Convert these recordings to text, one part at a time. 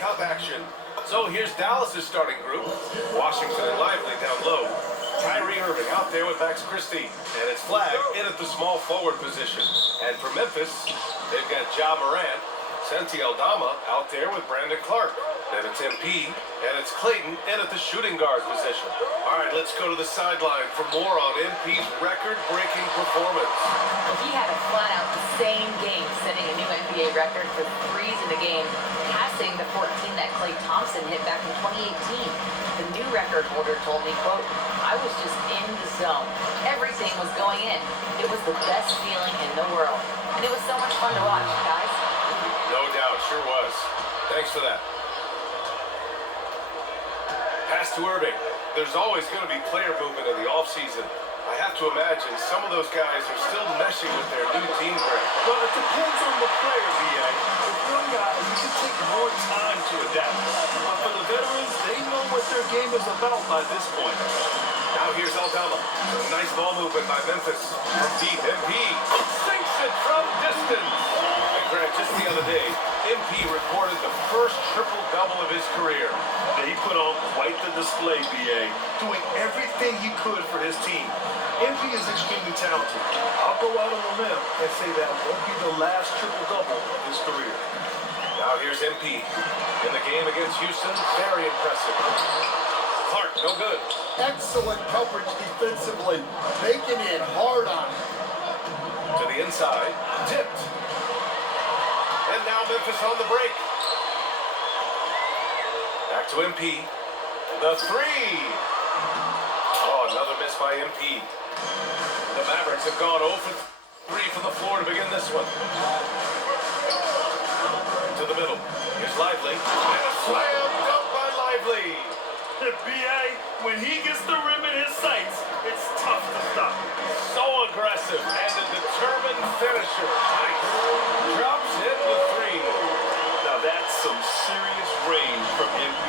Cup action. So here's Dallas's starting group. Washington and Lively down low. Kyrie Irving out there with Max Christie. And it's Flag in at the small forward position. And for Memphis, they've got Ja Morant. Santi Aldama out there with Brandon Clark. Then it's MP, and it's Clayton in at the shooting guard position. All right, let's go to the sideline for more on MP's record-breaking performance. Well, he had a flat-out same game, setting a new NBA record for threes in the game, passing the 14 that Klay Thompson hit back in 2018. The new record holder told me, quote, "I was just in the zone. Everything was going in. It was the best feeling in the world. And it was so much fun to watch, guys." No doubt, sure was. Thanks for that. Pass to Irving. There's always going to be player movement in the offseason. I have to imagine some of those guys are still meshing with their new team brand. Well, it depends on the player, B.A. With young guys, it can take more time to adapt. But for the veterans, they know what their game is about by this point. Now here's Aldama. Nice ball movement by Memphis. From deep, MP sinks it from distance. And Grant, just the other day, MP recorded the first triple-double of his career. He put on quite the display, B.A., doing everything he could for his team. MP is extremely talented. I'll go out on a limb and say that won't be the last triple-double of his career. Now here's MP. In the game against Houston, very impressive. Clark, no good. Excellent coverage defensively, making it hard on him. To the inside, tipped. And now Memphis on the break. Back to MP. The three. Oh, another miss by MP. The Mavericks have gone 0 for 3 from the floor to begin this one. To the middle. Here's Lively. And a slam dunk by Lively. B.A., when he gets the rim in his sights, it's tough to stop. So aggressive and a determined finisher. Nice. Drops in the three. Now that's some serious range from MP.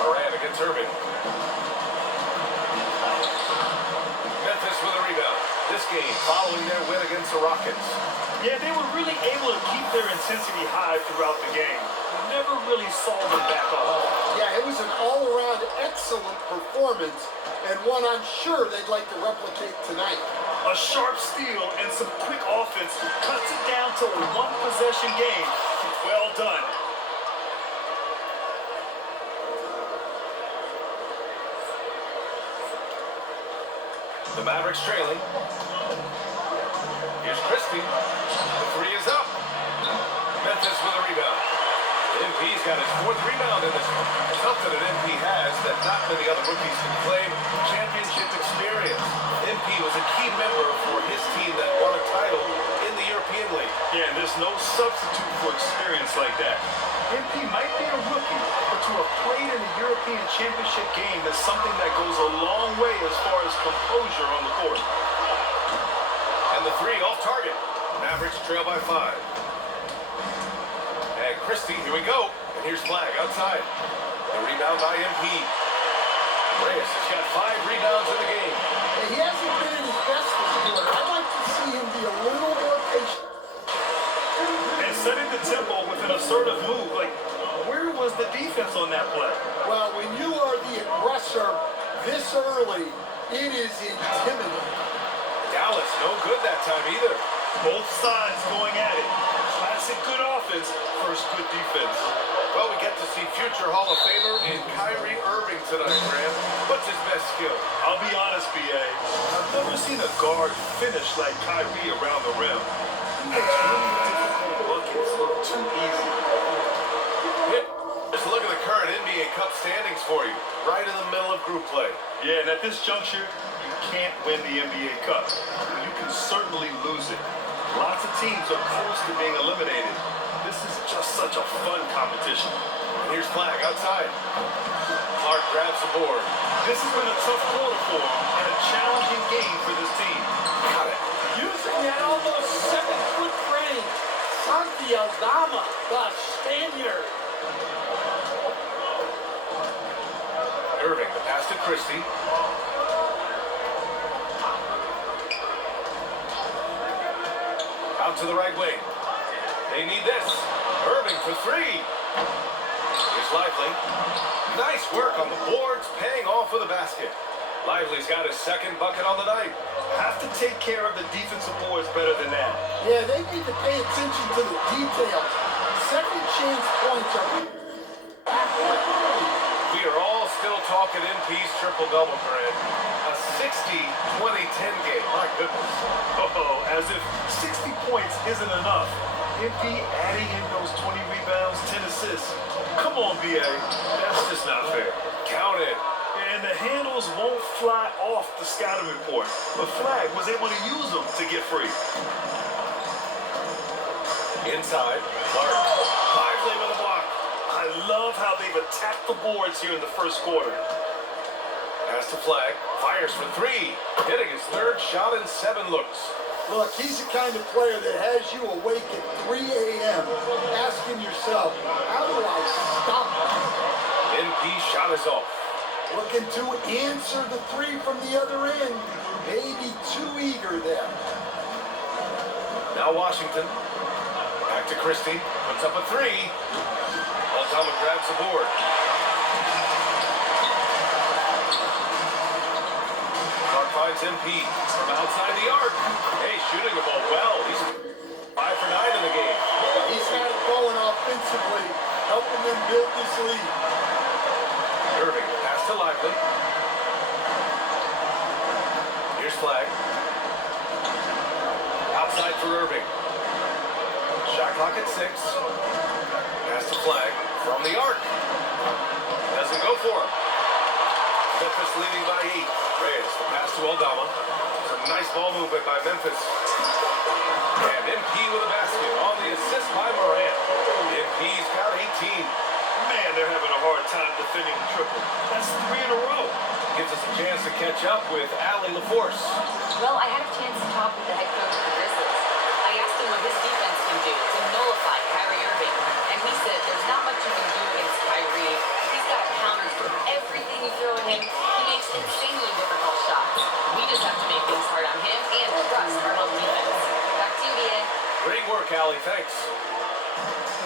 Morant against Irving. Memphis with a rebound. This game following their win against the Rockets. Yeah, they were really able to keep their intensity high throughout the game. Never really saw them back off. Yeah, it was an all-around excellent performance, and one I'm sure they'd like to replicate tonight. A sharp steal and some quick offense cuts it down to a one-possession game. Well done. The Mavericks trailing. Here's Christie. The three is up. Memphis with a rebound. MP's got his fourth rebound in this one. Something that MP has that not many other rookies can claim. Championship experience. MP was a key member for his team that won a title in the European League. Yeah, and there's no substitute for experience like that. MP might be a rookie, but to have played in the European Championship game is something that goes a long way as far as composure on the court. And the three off target. Mavericks trail by 5. And Christie, here we go. And here's Flag outside. The rebound by MP. Reyes has got 5 rebounds in the game. And he hasn't been at his best this quarter. I'd like to see him be a little more patient. And setting the tempo with an assertive move. Like, where was the defense on that play? Well, when you are the aggressor this early, it is intimidating. Dallas, no good that time either. Both sides going at it. Classic good offense, first good defense. Well, we get to see future Hall of Famer in Kyrie Irving tonight, Grant. What's his best skill? I'll be honest, B.A. I've never seen a guard finish like Kyrie around the rim. He makes really difficult buckets look too easy. Just look at the current NBA Cup standings for you. Right in the middle of group play. Yeah, and at this juncture, you can't win the NBA Cup. You can certainly lose it. Lots of teams are close to being eliminated. This is just such a fun competition. Here's Flag outside. Clark grabs the board. This has been a tough quarter for him and a challenging game for this team. Got it. Using that almost 7-foot frame, Santi Aldama, the Spaniard. Irving, the pass to Christie. Out to the right wing. They need this. Irving for three. Here's Lively. Nice work on the boards, paying off with a basket. Lively's got his second bucket on the night. Have to take care of the defensive boards better than that. Yeah, they need to pay attention to the details. Second chance points are We are all still talking MP's triple-double, Grant. A 60-20-10 game. My goodness. Oh, as if 60 points isn't enough. MP adding in those 20 rebounds, 10 assists. Come on, BA. That's just not fair. Count it. And the handles won't fly off the scouting report. But Flag was able to use them to get free. Inside. Clark. Lively with a block. I love how they've attacked the boards here in the first quarter. Pass to Flag. Fires for three. Hitting his third shot in 7 looks. Look, he's the kind of player that has you awake at 3 a.m. asking yourself, how do I stop him? MP shot is off. Looking to answer the three from the other end. Maybe too eager there. Now Washington. Back to Christie. Puts up a three. Aldama grabs the board. Clark finds MP from outside the arc. Hey, shooting the ball well. He's 5 for 9 in the game. He's got it going offensively, helping them build this lead. Irving, pass to Lively. Here's Flag. Outside for Irving. Shot clock at 6. Pass to Flag from the arc. Doesn't go for him. Memphis leading by 8. Reyes, the pass to Aldama. Some nice ball movement by Memphis. And MP with a basket on the assist by Morant. MP's got 18. Man, they're having a hard time defending the triple. That's 3 in a row. Gives us a chance to catch up with Allie LaForce. Well, I had a chance to talk with the head coach of the Grizzlies. I asked him what his defense can do to nullify Kyrie Irving, and he said there's not much you can do against Kyrie. He's got counters for everything you throw at him. He makes insanely difficult shots. We just have to make things hard on him and trust our own defense. Back to you, BA. Great work, Allie. Thanks.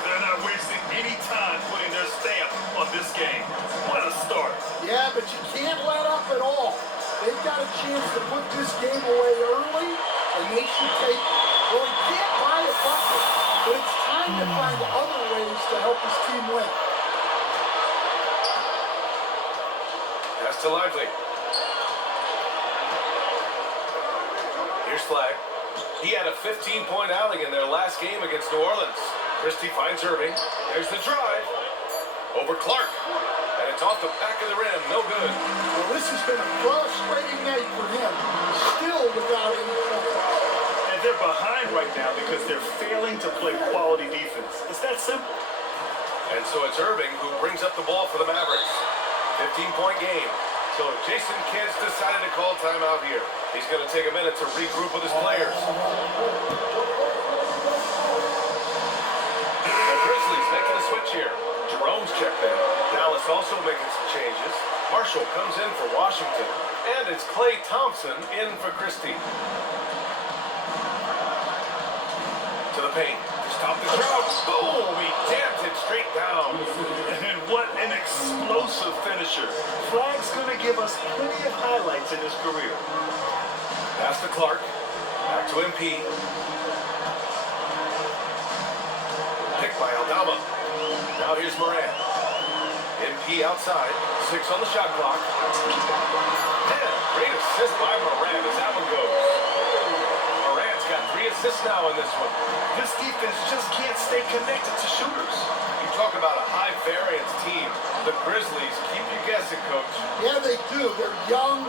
They're not wasting any time putting their stamp on this game. What a start. Yeah, but you can't let up at all. They've got a chance to put this game away early, and they should take it. Well, he can't buy a bucket, but it's time to find other ways to help his team win. Pass to Lively. Here's Flag. He had a 15-point outing in their last game against New Orleans. Christie finds Irving. There's the drive. Over Clark. And it's off the back of the rim. No good. Well, this has been a frustrating night for him. Still without any points. And they're behind right now because they're failing to play quality defense. It's that simple. And so it's Irving who brings up the ball for the Mavericks. 15-point game. So Jason Kidd's decided to call timeout here. He's going to take a minute to regroup with his players. The Grizzlies making a switch here. Jerome's checked in. Dallas also making some changes. Marshall comes in for Washington. And it's Klay Thompson in for Christie. To the paint. Stop the shot. Boom! He jammed it straight down. And what an explosive finisher. Flag's going to give us plenty of highlights in his career. Pass to Clark. Back to MP. Picked by Aldama. Now here's Morant. MP outside. 6 on the shot clock. Man, great assist by Morant as that one goes. Morant's got 3 assists now in this one. This defense just can't stay connected to shooters. You talk about a high variance team. The Grizzlies keep you guessing, Coach. Yeah, they do. They're young,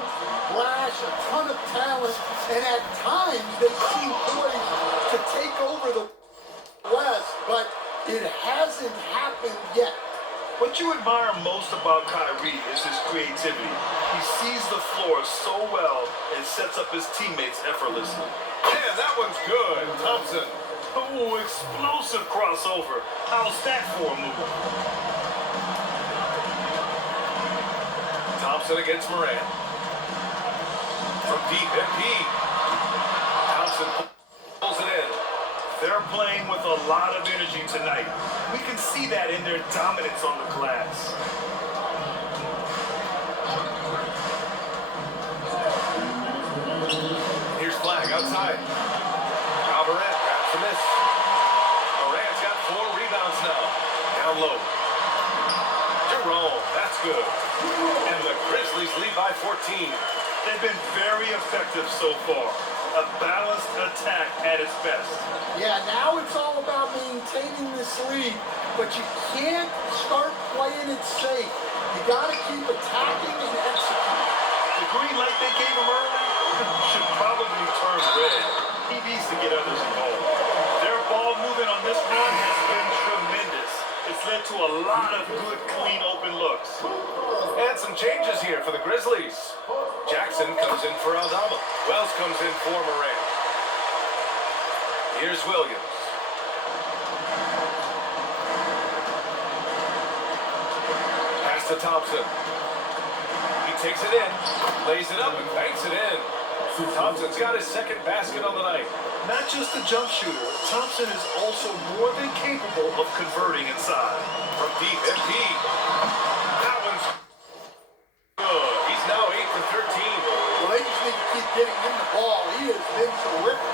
flash, a ton of talent, and at times they seem poised to take over the West, but it hasn't happened yet. What you admire most about Kyrie is his creativity. He sees the floor so well and sets up his teammates effortlessly. Man, that one's good. Thompson. Ooh, explosive crossover. How's that for a move? Thompson against Morant. From deep, MP. Thompson pulls it in. They're playing with a lot of energy tonight. We can see that in their dominance on the glass. Here's Flag outside. Now Morant grabs the miss. Morant's got 4 rebounds now. Down low. Jerome, that's good. And the Grizzlies lead by 14. They've been very effective so far. A balanced attack at its best. Yeah, now it's all about maintaining this lead, but you can't start playing it safe. You got to keep attacking and executing. The green light they gave him early should probably turn red. He needs to get others involved. Their ball movement on this run has been tremendous. It's led to a lot of good, clean, open looks. And some changes here for the Grizzlies. Jackson comes in for Aldama. Wells comes in for Morant. Here's Williams. Pass to Thompson. He takes it in, lays it up, and banks it in. Thompson's got his second basket on the night. Not just a jump shooter, Thompson is also more than capable of converting inside. From deep, MP. That one's good. He's now 8 for 13. Well, they just need to keep getting him the ball. He has been terrific.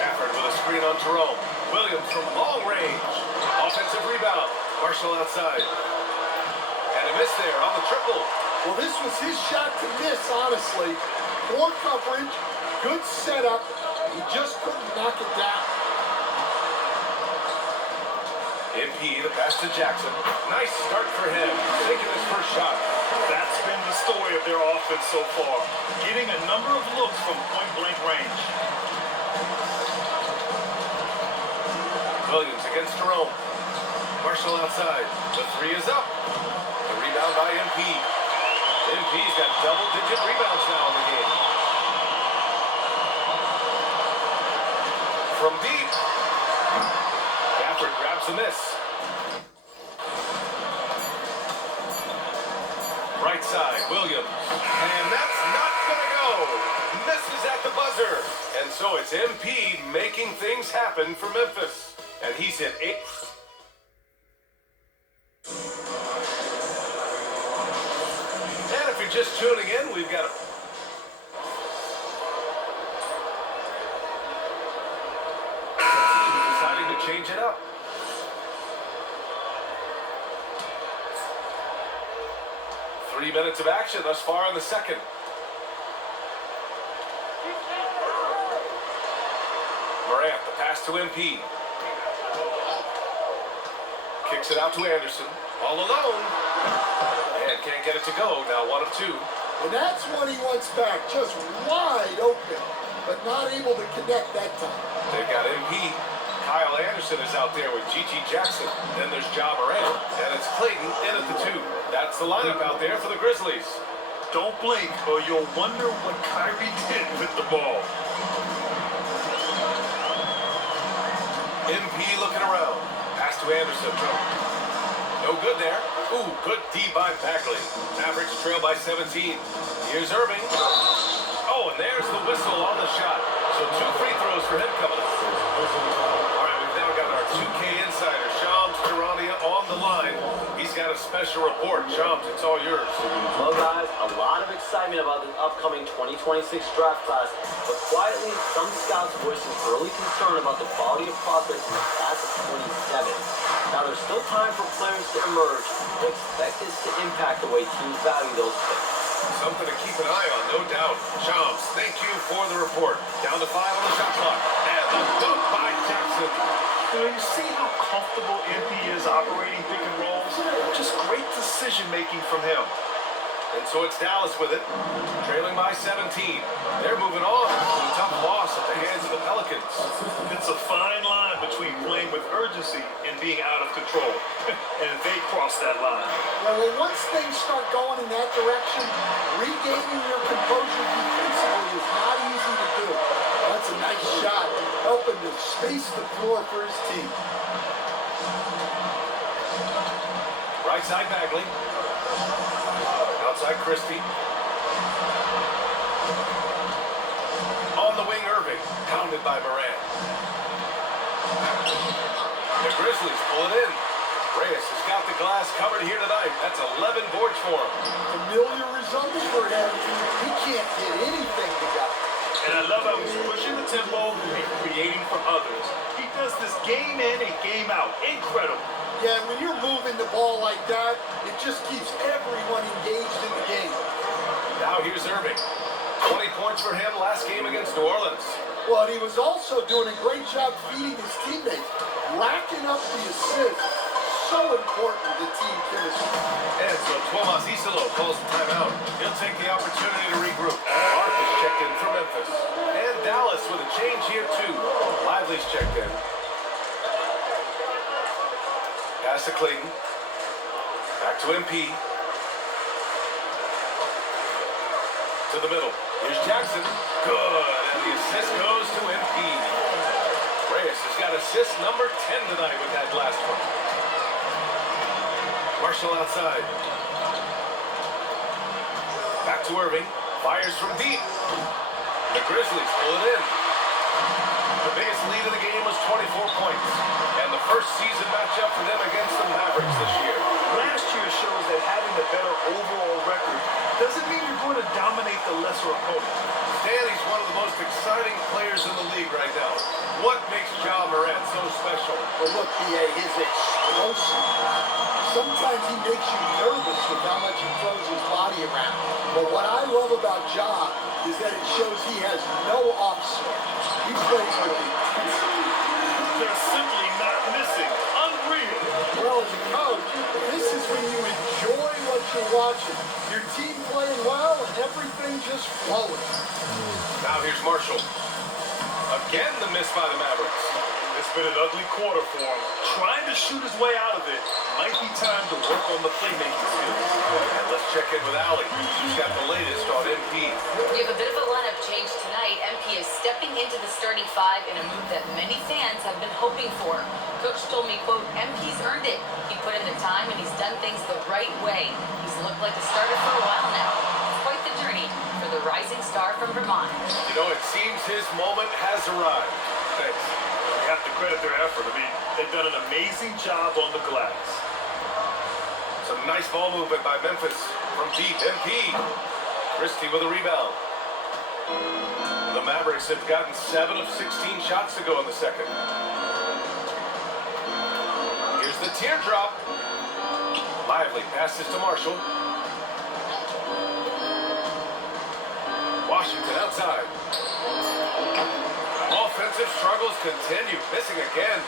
Gafford with a screen on Jerome. Williams from long range. Offensive rebound. Marshall outside. And a miss there on the triple. Well, this was his shot to miss, honestly. Poor coverage, good setup. He just couldn't knock it down. MP, the pass to Jackson. Nice start for him. Taking his first shot. That's been the story of their offense so far. Getting a number of looks from point-blank range. Williams against Jerome. Marshall outside. The 3 is up. The rebound by MP. MP's got double-digit rebounds now in the game. From deep. Gafford grabs the miss. Right side, Williams. And that's not going to go. Misses at the buzzer. And so it's MP making things happen for Memphis. And he's hit 8. And if you're just tuning in, we've got a... deciding to change it up. Three minutes of action thus far in the second. Morant, the pass to MP. Kicks it out to Anderson. All alone. And can't get it to go. Now 1 of 2. And that's what he wants back. Just wide open, but not able to connect that time. They've got MP. Kyle Anderson is out there with Gigi Jackson. Then there's Ja Morant. And it's Clayton in at the 2. That's the lineup out there for the Grizzlies. Don't blink or you'll wonder what Kyrie did with the ball. MP looking around. Pass to Anderson. No good there. Ooh, good D by Bagley. Mavericks trail by 17. Here's Irving. Oh, and there's the whistle on the shot. So 2 free throws for him coming up. All right, we've now got our 2K insider, Shams Charania, on the line. He's got a special report. Shams, it's all yours. Well, guys, a lot of excitement about this upcoming 2026 draft class, but quietly, some scouts voicing early concern about the quality of prospects in the class of 27. Now, there's still time for players to emerge, but expect this to impact the way teams value those picks. Something to keep an eye on, no doubt. Shams, thank you for the report. Down to 5 on the shot clock. And the dunk by Jackson. You see how comfortable MP is operating pick and rolls? Just great decision-making from him. And so it's Dallas with it, trailing by 17. They're moving on to a tough loss at the hands of the Pelicans. It's a fine line between playing with urgency and being out of control. And they cross that line. Well, once things start going in that direction, regaining your composure defensively is not easy to do. That's a nice shot, helping to space the floor for his team. Right side Bagley. Outside Christie. On On the wing, Irving, pounded by Morant. The Grizzlies pull it in. Reyes has got the glass covered here tonight. That's 11 boards for him. Familiar results for him. He can't get anything together. And I love how he's pushing the tempo and creating for others. He does this game in and game out. Incredible. Yeah, when you're moving the ball like that, it just keeps everyone engaged in the game. Now here's Irving. 20 points for him last game against New Orleans. Well, he was also doing a great job feeding his teammates, racking up the assists. So important to team chemistry. And so Tomas Isolo calls the timeout. He'll take the opportunity to regroup. Mark is checked in for Memphis. And Dallas with a change here too. Lively's checked in. Pass to Clayton. Back to MP. To the middle. Here's Jackson. Good. And the assist goes to MP. Reyes has got assist number 10 tonight with that last one. Marshall outside. Back to Irving. Fires from deep. The Grizzlies pull it in. The biggest lead of the game was 24 points. And the first season matchup for them against the Mavericks this year. Last year shows that having a better overall record doesn't mean you're going to dominate the lesser opponent. Danny's one of the most exciting players in the league right now. What makes Ja Morant so special? But look, B.A., his explosive. Sometimes he makes you nervous with how much he throws his body around. But what I love about Ja is that it shows he has no off switch. He plays with intensity. They're simply not missing. Unreal. Well, as a coach, this is when you enjoy what you're watching. Your team playing well and everything just flowing. Now here's Marshall. Again, the miss by the Mavericks. It's been an ugly quarter for him. Trying to shoot his way out of it. Might be time to work on the playmaking skills. And let's check in with Allie. She's got the latest on MP. We have a bit of a lineup change tonight. MP is stepping into the starting five in a move that many fans have been hoping for. Coach told me, quote, MP's earned it. He put in the time and he's done things the right way. He's looked like a starter for a while now. It's quite the journey for the rising star from Vermont. You know, it seems his moment has arrived. Thanks. You have to credit their effort. I mean, they've done an amazing job on the glass. Some nice ball movement by Memphis from deep. MP. Christie with a rebound. The Mavericks have gotten 7 of 16 shots to go in the second. Here's the teardrop. Lively passes to Marshall. Washington outside. Offensive struggles continue, missing again.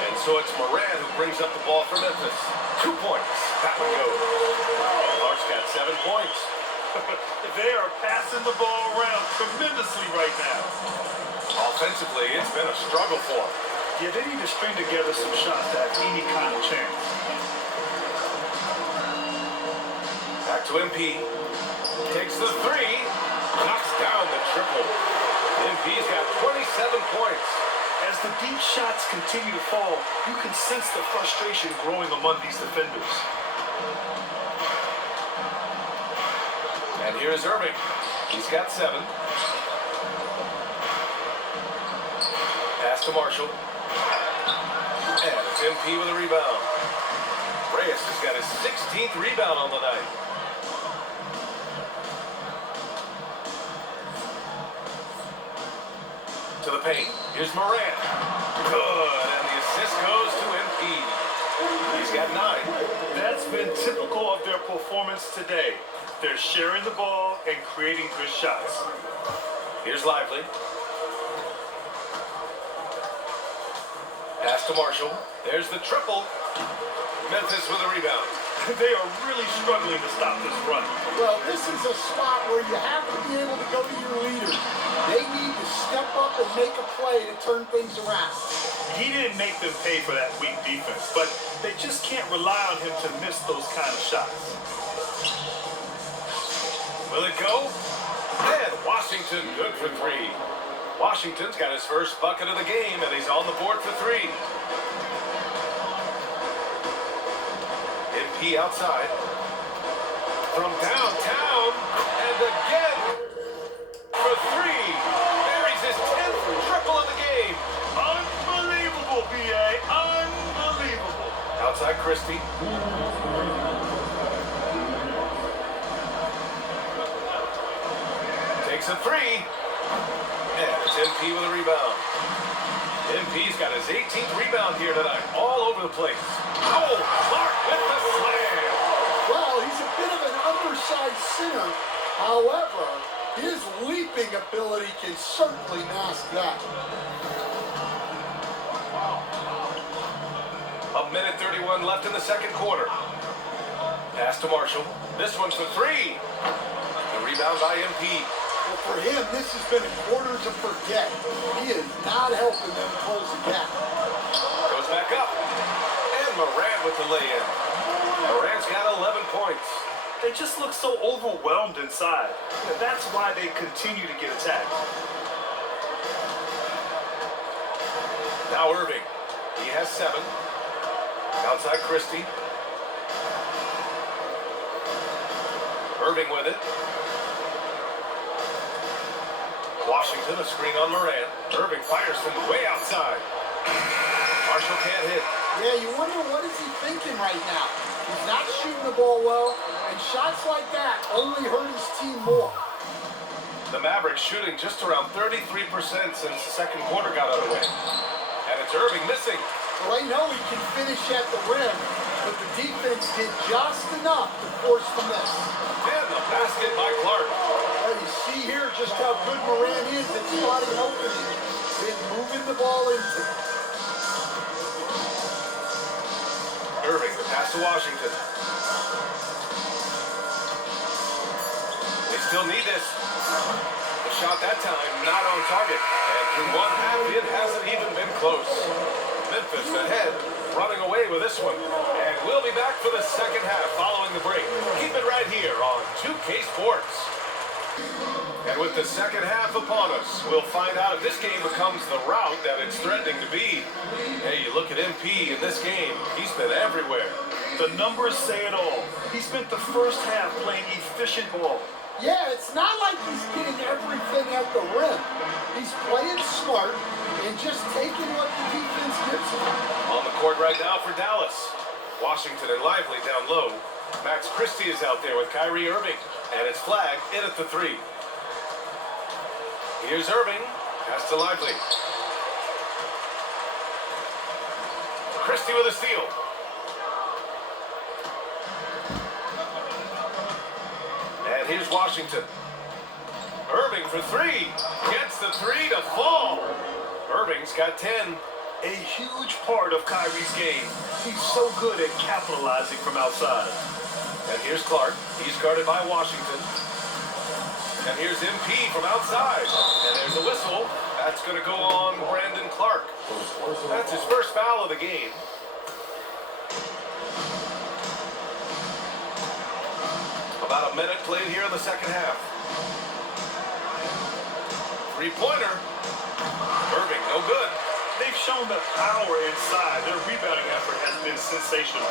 And so it's Morant who brings up the ball for Memphis. 2 points. That one goes. Clark's got 7 points. They are passing the ball around tremendously right now. Offensively, it's been a struggle for them. Yeah, they need to string together some shots to have any kind of chance. Back to MP. Takes the three. Knocks down the triple. MP's got 27 points. As the deep shots continue to fall, you can sense the frustration growing among these defenders. And here's Irving. He's got 7. Pass to Marshall. And it's MP with a rebound. Reyes has got his 16th rebound on the night. To the paint. Here's Morant. Good. And the assist goes to MP. He's got 9. That's been typical of their performance today. They're sharing the ball and creating good shots. Here's Lively. Pass to Marshall. There's the triple. Memphis with a rebound. They are really struggling to stop this run. Well, this is a spot where you have to be able to go to your leaders. They need to step up and make a play to turn things around. He didn't make them pay for that weak defense, but they just can't rely on him to miss those kind of shots. Will it go? And Washington good for 3. Washington's got his first bucket of the game, and he's on the board for 3. MP outside. From downtown, and again for 3. Christie. Takes a three. And it's MP with a rebound. MP's got his 18th rebound here tonight, all over the place. Oh, Clark with the slam. Well, he's a bit of an undersized center. However, his leaping ability can certainly mask that. A minute 31 left in the second quarter. Pass to Marshall. This one's for three. The rebound by MP. Well, for him, this has been a quarter to forget. He is not helping them close the gap. Goes back up. And Moran with the lay-in. Moran's got 11 points. They just look so overwhelmed inside. That's why they continue to get attacked. Now Irving. He has 7. Outside Christie. Irving with it. Washington, a screen on Moran. Irving fires from way outside. Marshall can't hit. Yeah, you wonder what is he thinking right now. He's not shooting the ball well, and shots like that only hurt his team more. The Mavericks shooting just around 33% since the second quarter got underway. And it's Irving missing. Well, I know he can finish at the rim, but the defense did just enough to force the miss. And the basket by Clark. Well, you see here just how good Moran is at spotting openings and moving the ball into. Irving, the pass to Washington. They still need this. The shot that time, not on target. And through one half, it hasn't even been close. Memphis ahead, running away with this one. And we'll be back for the second half following the break. Keep it right here on 2K Sports. And with the second half upon us, we'll find out if this game becomes the rout that it's threatening to be. Hey, you look at MP in this game, he's been everywhere. The numbers say it all. He spent the first half playing efficient ball. Yeah, it's not like he's getting everything at the rim. He's playing smart and just taking what the defense gives him. On the court right now for Dallas. Washington and Lively down low. Max Christie is out there with Kyrie Irving. And it's Flag in at the three. Here's Irving. Pass to Lively. Christie with a steal. And here's Washington. Irving for three. Gets the three to fall. Irving's got 10. A huge part of Kyrie's game. He's so good at capitalizing from outside. And here's Clark. He's guarded by Washington. And here's MP from outside. And there's a whistle. That's going to go on Brandon Clark. That's his first foul of the game. About a minute played here in the second half. Three-pointer. Irving, no good. They've shown the power inside. Their rebounding effort has been sensational.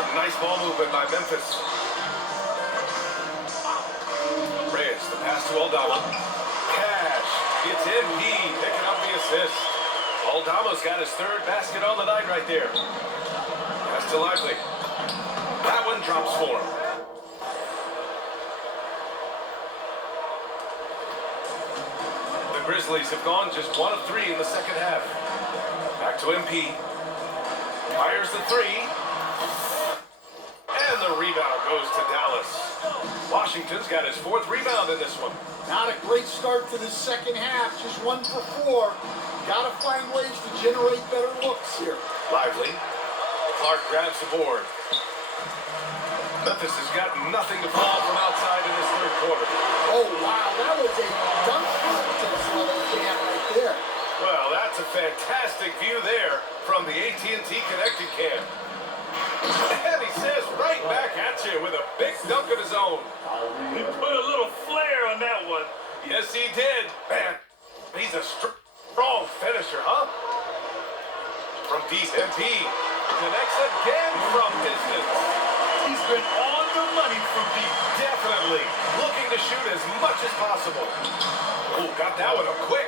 Some nice ball movement by Memphis. Reyes, the pass to Aldama. Cash. It's MP picking up the assist. Aldama's got his third basket on the night right there. Pass to Lively. That one drops for him. The Grizzlies have gone just 1 of 3 in the second half. Back to MP. Fires the three. And the rebound goes to Dallas. Washington's got his 4th rebound in this one. Not a great start to the second half, just 1 for 4. Got to find ways to generate better looks here. Lively. Clark grabs the board. Memphis has got nothing to fall from outside in this third quarter. Oh, wow, that was a dunk contest level jam right there. Well, that's a fantastic view there from the AT&T Connected Cam. And he says right back at you with a big dunk of his own. He put a little flair on that one. Yes, he did. Man, he's a strong finisher, huh? From deep, MP connects again from distance. He's been on the money from deep. Definitely looking to shoot as much as possible. Oh, got that one up quick.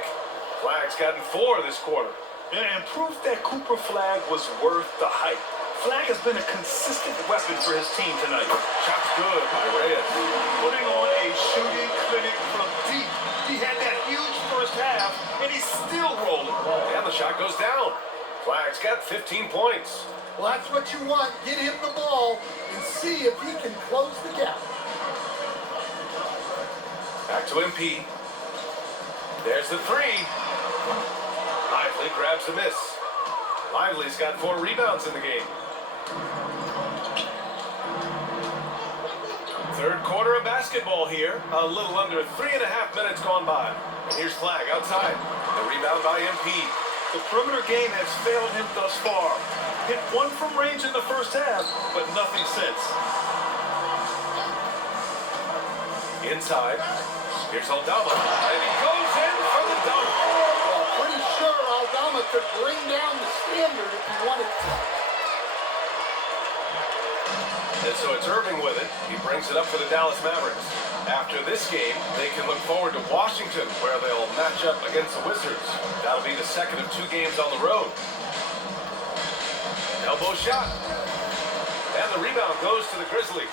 Flag's gotten 4 this quarter. And proof that Cooper Flag was worth the hype. Flag has been a consistent weapon for his team tonight. Shot's good by Reyes. Putting on a shooting clinic from deep. He had that huge first half, and he's still rolling. And the shot goes down. Flag's got 15 points. Well, that's what you want. Get him the ball and see if he can close the gap. Back to MP. There's the three. Lively grabs a miss. Lively's got 4 rebounds in the game. Third quarter of basketball here. A little under 3.5 minutes gone by. And here's Flag outside. The rebound by MP. The perimeter game has failed him thus far. Hit one from range in the first half, but nothing since. Inside. Here's Aldama. And he goes in for the dunk. Well, pretty sure Aldama could bring down the standard if he wanted to. And so it's Irving with it. He brings it up for the Dallas Mavericks. After this game, they can look forward to Washington, where they'll match up against the Wizards. That'll be the second of 2 games on the road. Elbow shot. And the rebound goes to the Grizzlies.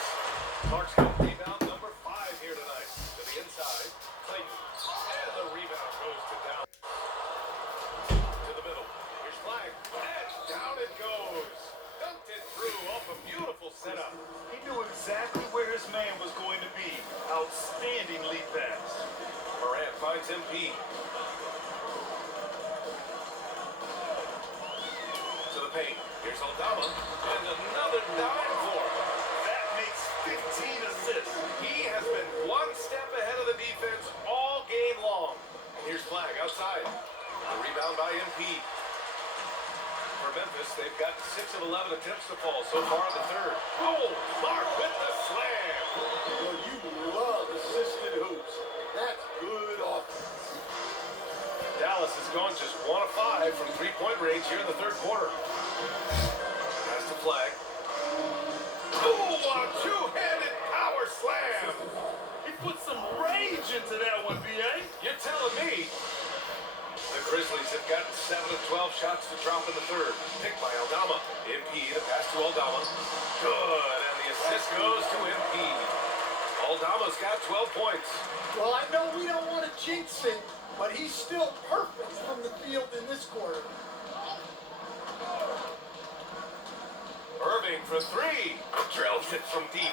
Clark's got rebound number 5 here tonight. To the inside. Clayton. And the rebound goes to down. To the middle. Here's Flag. And down it goes. Dunked it through off a beautiful setup. He knew exactly where his man was going to be. Outstanding lead pass. Morant finds MP. To the paint. Here's Aldama. And another dime for him. That makes 15 assists. He has been one step ahead of the defense all game long. And here's Flag outside. The rebound by MP. For Memphis, they've got 6 of 11 attempts to fall so far in the third. Oh, Clark with the slam. Well, you love assisted hoops. That's good offense. Dallas has gone just 1 of 5 from 3-point range here in the third quarter. Pass to Flag. Oh, a two-handed power slam. He put some rage into that one, B.A. You're telling me. The Grizzlies have gotten 7 of 12 shots to drop in the third. Picked by Aldama. MP, the pass to Aldama. Good, and the assist goes to MP. Aldama's got 12 points. Well, I know we don't want to jinx it, but he's still perfect from the field in this quarter. Irving for 3. Drills it from deep.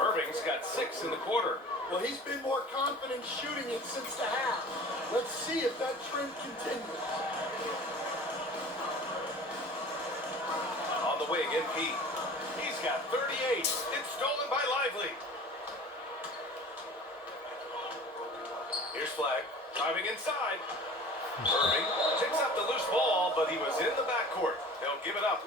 Irving's got 6 in the quarter. Well, he's been more confident shooting it since the half. Let's see if that trend continues. On the wing, MP. He's got 38. It's stolen by Lively. Here's Flag. Driving inside. Irving picks up the loose ball, but he was in the backcourt. They'll give it up.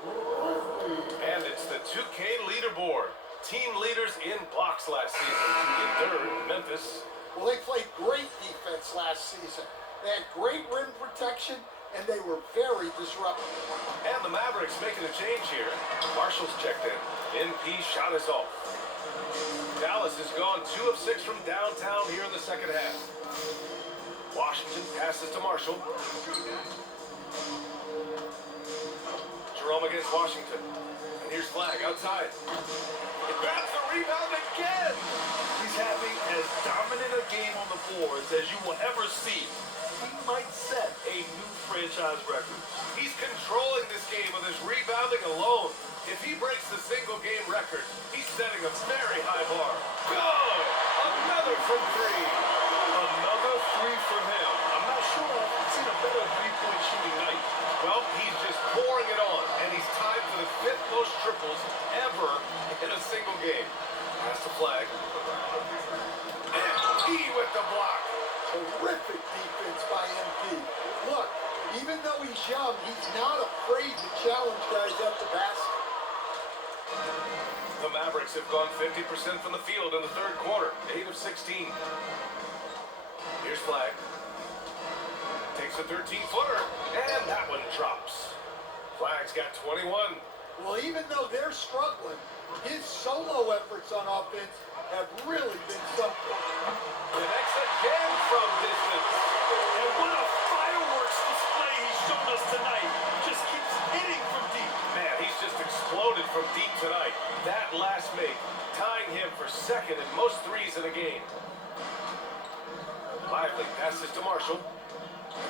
And it's the 2K leaderboard. Team leaders in blocks last season. In third, Memphis. Well, they played great defense last season. They had great rim protection, and they were very disruptive. And the Mavericks making a change here. Marshall's checked in. NP shot is off. Dallas has gone 2 of 6 from downtown here in the second half. Washington passes to Marshall. Jerome against Washington. And here's Flag outside. He grabs the rebound again. He's having as dominant a game on the boards as you will ever see. He might set a new franchise record. He's controlling this game with his rebounding alone. If he breaks the single game record, he's setting a very high bar. Good! Another from 3. Another 3 for him. I'm not sure I've seen a better three-point shooting night. Well, he's just pouring it on, and he's tied for the 5th most triples ever in a single game. Pass the Flag. And he with the block. Terrific defense by MP. Look, even though he's young, he's not afraid to challenge guys at the basket. The Mavericks have gone 50% from the field in the third quarter, 8 of 16. Here's Flag. Takes a 13-footer, and that one drops. Flag's got 21. Well, even though they're struggling, his solo efforts on offense have really been something. Connects again from distance. And what a fireworks display he's shown us tonight. Just keeps hitting from deep. Man, he's just exploding from deep tonight. That last make, tying him for second in most threes in a game. Lively passes to Marshall.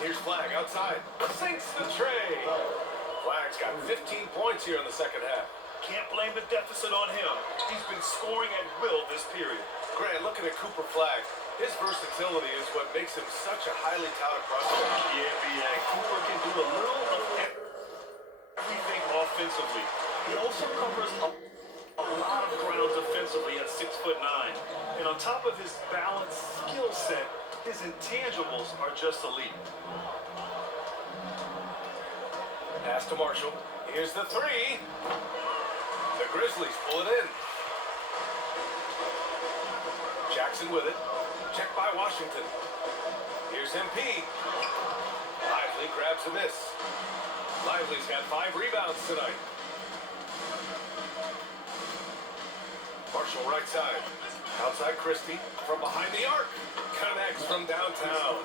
Here's Flag outside. Sinks the tray. Flag's got 15 points here in the second half. Can't blame the deficit on him. He's been scoring at will this period. Grant, looking at Cooper Flag. His versatility is what makes him such a highly touted prospect. Yeah, B.A. Cooper can do a little of everything offensively. He also covers a lot of ground defensively at 6'9". And on top of his balanced skill set, his intangibles are just elite. Pass to Marshall. Here's the three. The Grizzlies pull it in. Jackson with it. Checked by Washington. Here's MP. Lively grabs a miss. Lively's got 5 rebounds tonight. Marshall right side. Outside Christie. From behind the arc. Connects from downtown.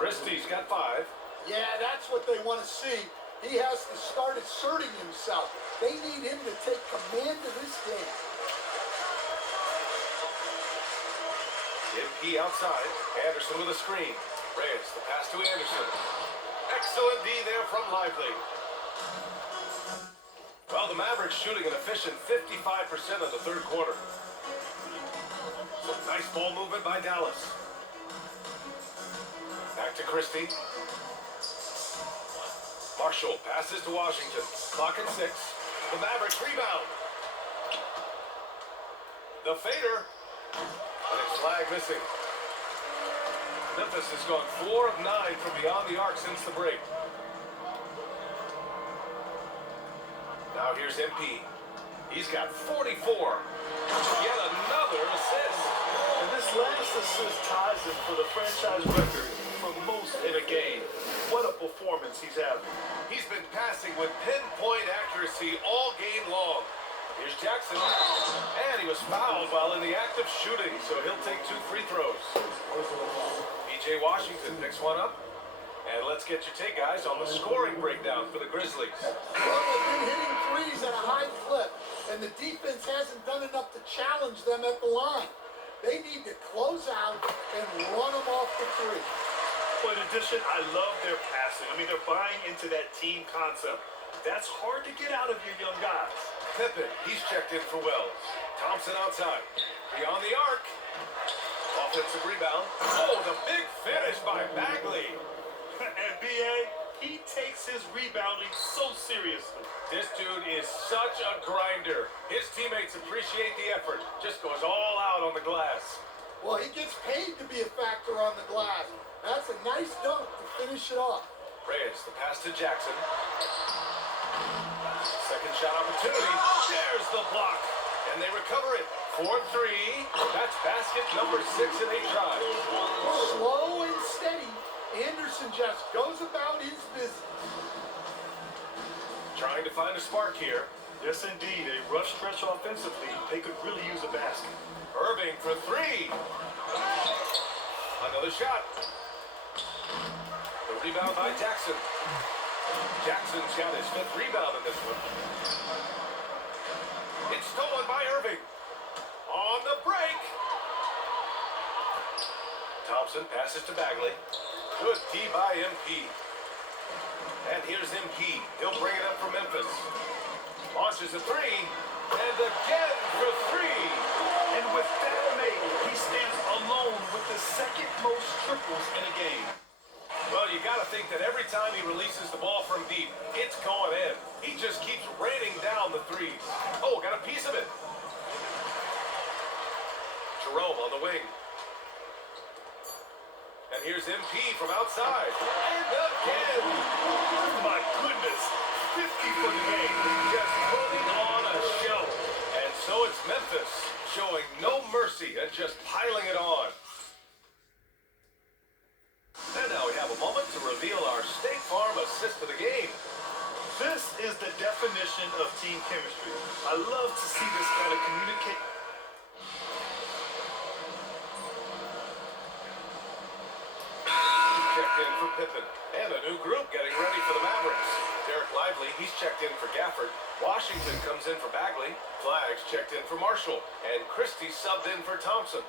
Christie's got 5. Yeah, that's what they want to see. He has to start asserting himself. They need him to take command of this game. MP outside. Anderson with a screen. Reyes, the pass to Anderson. Excellent D there from Lively. Well, the Mavericks shooting an efficient 55% of the third quarter. Some nice ball movement by Dallas. Back to Christie. Marshall passes to Washington. Clock at 6. The Mavericks rebound. The fader. And it's Flag missing. Memphis has gone 4 of 9 from beyond the arc since the break. Now here's MP. He's got 44. Yet another assist. And this last assist ties him for the franchise record for most in a game. What a performance he's having. He's been passing with pinpoint accuracy all game long. Here's Jackson. And he was fouled while in the act of shooting, so he'll take 2 free throws. PJ Washington picks one up. And let's get your take, guys, on the scoring breakdown for the Grizzlies. Well, they've been hitting threes at a high clip, and the defense hasn't done enough to challenge them at the line. They need to close out and run them off the three. Well, in addition, I love their passing. I mean, they're buying into that team concept. That's hard to get out of your young guys. Pippen, he's checked in for Wells. Thompson outside. Beyond the arc. Offensive rebound. Oh, the big finish by Bagley. And B.A., he takes his rebounding so seriously. This dude is such a grinder. His teammates appreciate the effort. Just goes all out on the glass. Well, he gets paid to be a factor on the glass. That's a nice dunk to finish it off. Reyes, the pass to Jackson. Second shot opportunity. There's the block. And they recover it. 4-3. That's basket number 6 in 8 tries. Slow and steady. Anderson just goes about his business. Trying to find a spark here. Yes, indeed. A rough stretch offensively. They could really use a basket. Irving for 3. Another shot. The rebound by Jackson. Jackson's got his 5th rebound in this one. It's stolen by Irving. On the break. Thompson passes to Bagley. Good D by MP. And here's MP. He'll bring it up for Memphis. Launches a 3. And again for 3. And with that made, he stands alone with the second most triples in a game. Well, you got to think that every time he releases the ball from deep, it's going in. He just keeps raining down the threes. Oh, got a piece of it. Jerome on the wing. And here's MP from outside. And again. My goodness. 50 for the game. Just putting on a show. And so it's Memphis showing no mercy and just piling it on. And now we have a moment to reveal our State Farm assist of the game. This is the definition of team chemistry. I love to see this kind of communication. Checked in for Pippen. And a new group getting ready for the Mavericks. Derek Lively Lively. He's checked in for Gafford. Washington comes in for Bagley. Flags checked in for Marshall. And Christie subbed in for Thompson.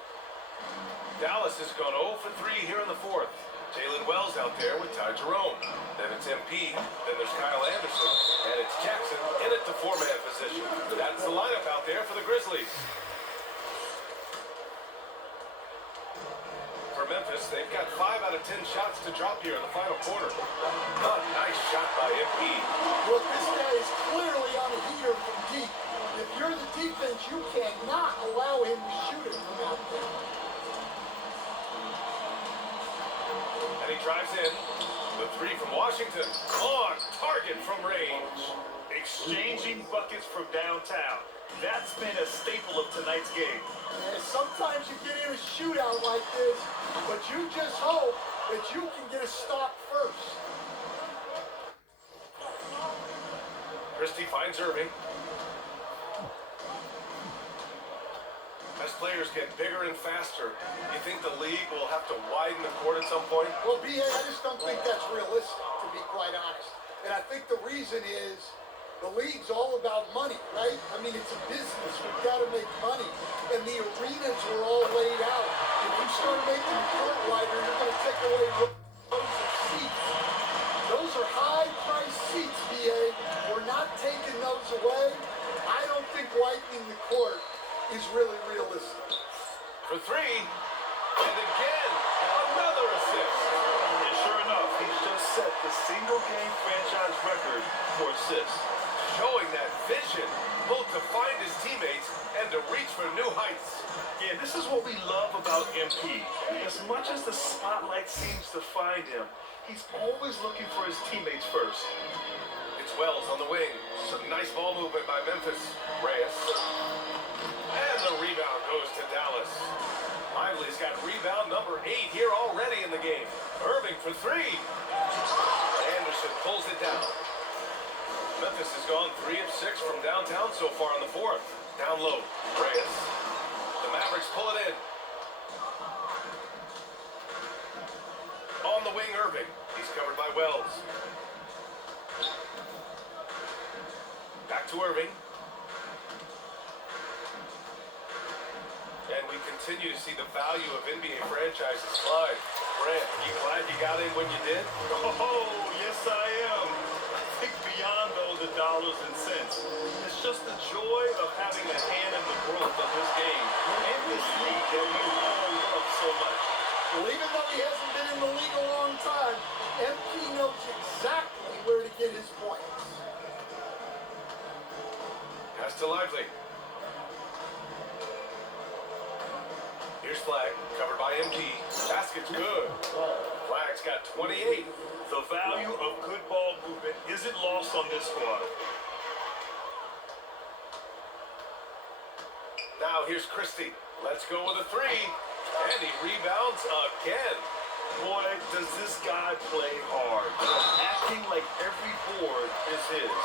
Dallas has gone 0 for 3 here in the fourth. Jalen Wells out there with Ty Jerome. Then it's MP. Then there's Kyle Anderson. And it's Jackson in at the four-man position. That's the lineup out there for the Grizzlies. For Memphis, they've got 5 out of 10 shots to drop here in the final quarter. Oh, nice shot by MP. Look, this guy is clearly on a heater from deep. If you're the defense, you cannot allow him to shoot it from out there. And he drives in. The three from Washington. On target from range. Exchanging buckets from downtown. That's been a staple of tonight's game. And sometimes you get in a shootout like this, but you just hope that you can get a stop first. Christie finds Irving. As players get bigger and faster, you think the league will have to widen the court at some point? Well, B.A., I just don't think that's realistic, to be quite honest. And I think the reason is the league's all about money, right? I mean, it's a business. We've got to make money. And the arenas were all laid out. If you start making the court wider, you're going to take away rows of seats. Those are high-priced seats, B.A. We're not taking those away. I don't think widening the court is really realistic. For three, and again, another assist. And sure enough, he's just set the single-game franchise record for assists. Showing that vision, both to find his teammates and to reach for new heights. Yeah, this is what we love about MP. As much as the spotlight seems to find him, he's always looking for his teammates first. It's Wells on the wing. Some nice ball movement by Memphis. Reyes. And the rebound goes to Dallas. Lively's got rebound number 8 here already in the game. Irving for three. Anderson pulls it down. Memphis has gone 3 of 6 from downtown so far in the fourth. Down low, Reyes. The Mavericks pull it in. On the wing, Irving. He's covered by Wells. Back to Irving. And we continue to see the value of NBA franchises slide. Brent, you glad you got in when you did? Oh, yes I am. I think beyond those dollars and cents, it's just the joy of having a hand in the growth of this game and this league that we all love so much. Well, even though he hasn't been in the league a long time, MP knows exactly where to get his points. Pass to Lively. Here's Flag, covered by MP. Basket's good. Flag's got 28. The value of good ball movement isn't lost on this squad. Now here's Christie. Let's go with a three. And he rebounds again. Boy, does this guy play hard. Acting like every board is his.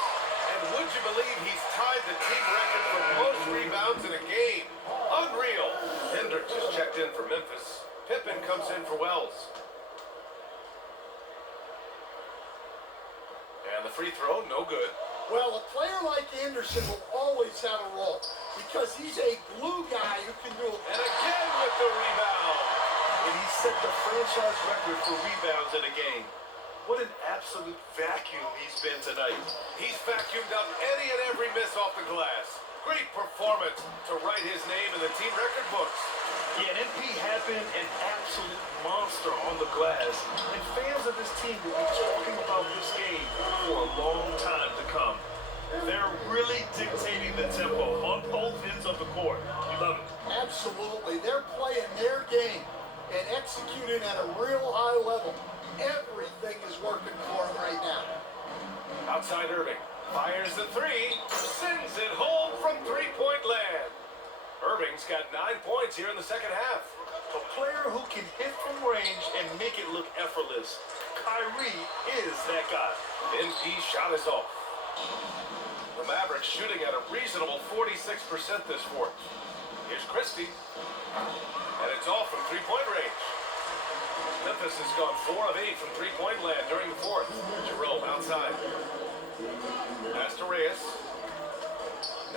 And would you believe he's tied the team record for most rebounds in a game? Unreal. Hendricks is checked in for Memphis. Pippen comes in for Wells. And the free throw, no good. Well, a player like Anderson will always have a role because he's a glue guy who can do it. And again with the rebound. And he set the franchise record for rebounds in a game. What an absolute vacuum he's been tonight. He's vacuumed up any and every miss off the glass. Great performance to write his name in the team record books. Yeah, and MP has been an absolute monster on the glass. And fans of this team will be talking about this game for a long time to come. They're really dictating the tempo on both ends of the court. You love it. Absolutely. They're playing their game and executing at a real high level. Everything is working for him right now. Outside Irving. Fires the three. Sends it home from three-point land. Irving's got 9 points here in the second half. A player who can hit from range and make it look effortless. Kyrie is that guy. NP shot is off. The Mavericks shooting at a reasonable 46% this fourth. Here's Christie. And it's off from three-point range. Memphis has gone 4 of 8 from three-point land during the fourth. Jerome outside.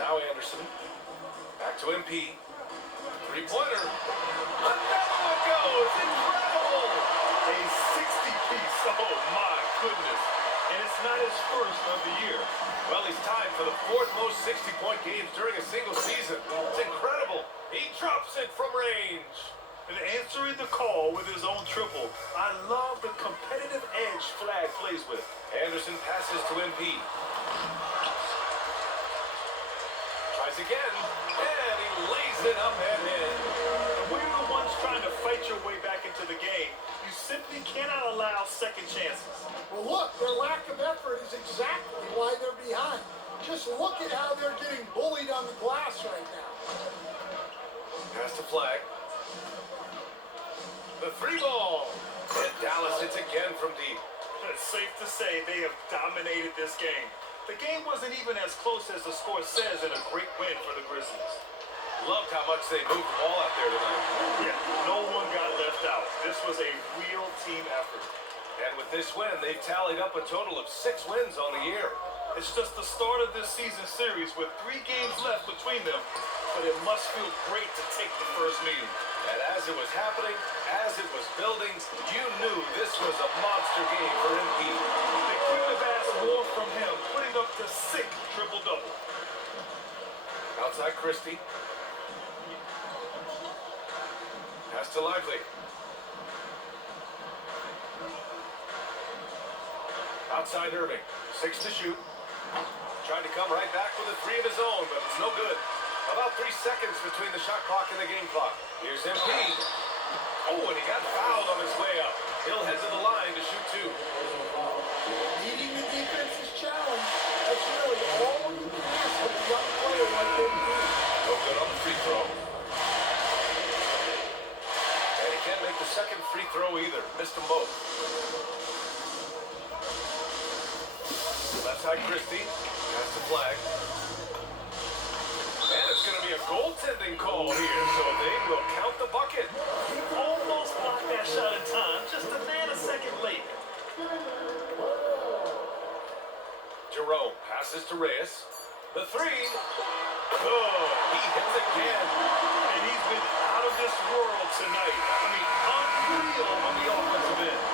Now Anderson. Back to MP. Three-pointer. Another one goes. Incredible. A 60-piece. Oh, my goodness. And it's not his first of the year. Well, he's tied for the fourth most 60-point games during a single season. It's incredible. He drops it from range. And answering the call with his own triple. I love the competitive edge Flag plays with. Anderson passes to MP. Tries again, and he lays it up and in. And when you're the ones trying to fight your way back into the game, you simply cannot allow second chances. Well, look, their lack of effort is exactly why they're behind. Just look at how they're getting bullied on the glass right now. Pass to Flag. The three ball. And Dallas hits again from deep. It's safe to say they have dominated this game. The game wasn't even as close as the score says, and a great win for the Grizzlies. Loved how much they moved the ball out there tonight. Yeah, no one got left out. This was a real team effort. And with this win, they've tallied up a total of 6 wins on the year. It's just the start of this season series with 3 games left between them, but it must feel great to take the first meeting. And as it was happening, as it was building, you knew this was a monster game for MP. They couldn't have asked more from him, putting up the 6th triple-double. Outside Christie. Pass to Lively. Outside Irving. 6 to shoot. Tried to come right back with a 3 of his own, but it's no good. About 3 seconds between the shot clock and the game clock. Here's MP. Oh, and he got fouled on his way up. He'll head to the line to shoot 2. Meeting the defense's challenge, that's really all you can ask of a young player like MP. No good on the free throw. And he can't make the second free throw either. Missed them both. Left side Christie. That's the Flag. And it's going to be a goaltending call here, so they will count the bucket. He almost blocked that shot in time, just a nanosecond late. Jerome passes to Reyes. The 3. Oh, he hits again. And he's been out of this world tonight. I mean, unreal on the offensive end.